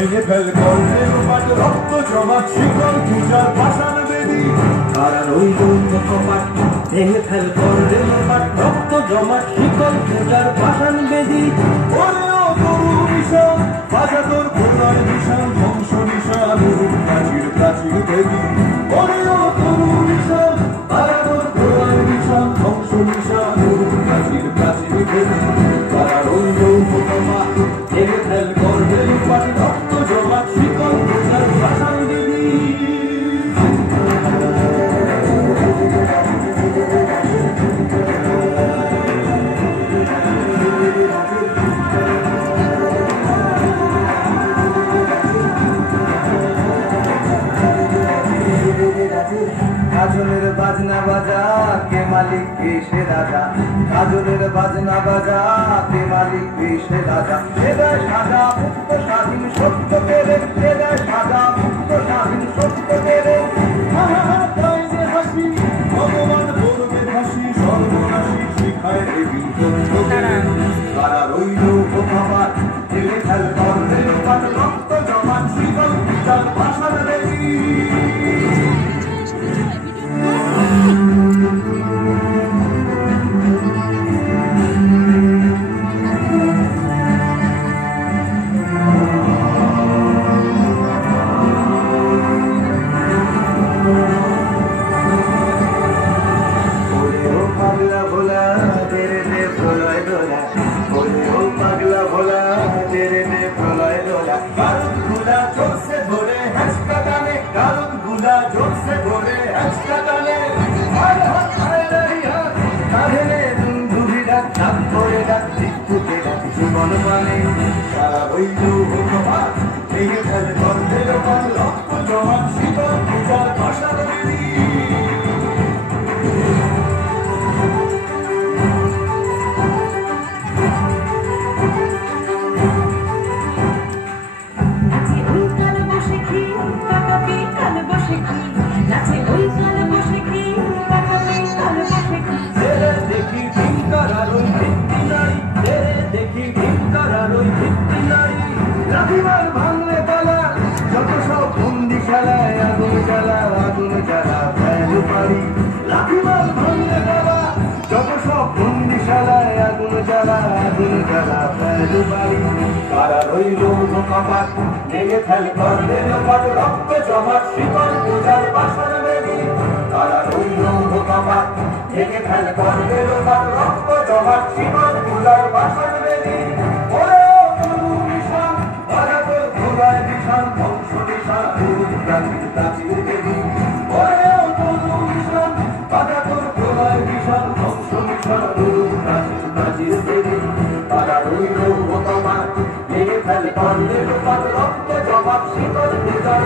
ভেঙে ফেল করলে রূপাট রক্ত জমা শিকল পূজার পাষাণ বেদী তারা রইল কপাট ভেঙে ফেল করলে রূপাট রক্ত জমা শিকল পূজার পাষাণ বেদী ওরেও তরু নিশান বাজা তোর প্রলয় নিশান ধ্বংস নিশান প্রাচীর প্রাচীর দেবী ওরেও তরু নিশান বাজা তোর প্রলয় নিশান ধ্বংস নিশান প্রাচীর প্রাচীর দেবী তারা রইল কপাট ভেঙে ফেল করলে রূপাট রক্ত জমা শিকল পূজার পাষাণ বেদী কাজলের বাজনা বাজা কে মালিক কে সে রাজা কাজলের বাজনা বাজা কে মালিক কে সে রাজা এদের সাজা মুক্ত স্বাধীন সত্য পেরে এদের সাজা মুক্ত স্বাধীন সত্য পেরে হাসি ভগবান বলবে হাসি সর্বনাশী শিখায় দেবী তারা রইল কপাট ঢেলে ফেল করলে রূপাট রক্ত জমা শিকল পূজার পাষাণ দেবী জীবন মানে সারা রইল কপাট ভেঙে ফেল করলে রূপাট রক্ত জমা শিকল পূজার পাষাণ বেদী লাঠিমার ভাঙলে পালা যত সব বন্দি খেলায় আগুন জ্বালা ফেল পারি লাঠিমার ভাঙলে পালা যত সব বন্দি খেলায় আগুন জ্বালা ফেল পারি তারা রইল কপাট ভেঙে ফেল করলে রূপাট রক্ত জমা শিকল পূজার পাষাণ বেদী তারা রইল কপাট ভেঙে ফেল করলে রূপাট রক্ত জমা শিকল পূজার পাষাণ বেদী তারা রইল কপাট ভেঙে ফেল করলে রূপাট রক্ত জমা শিকল পূজার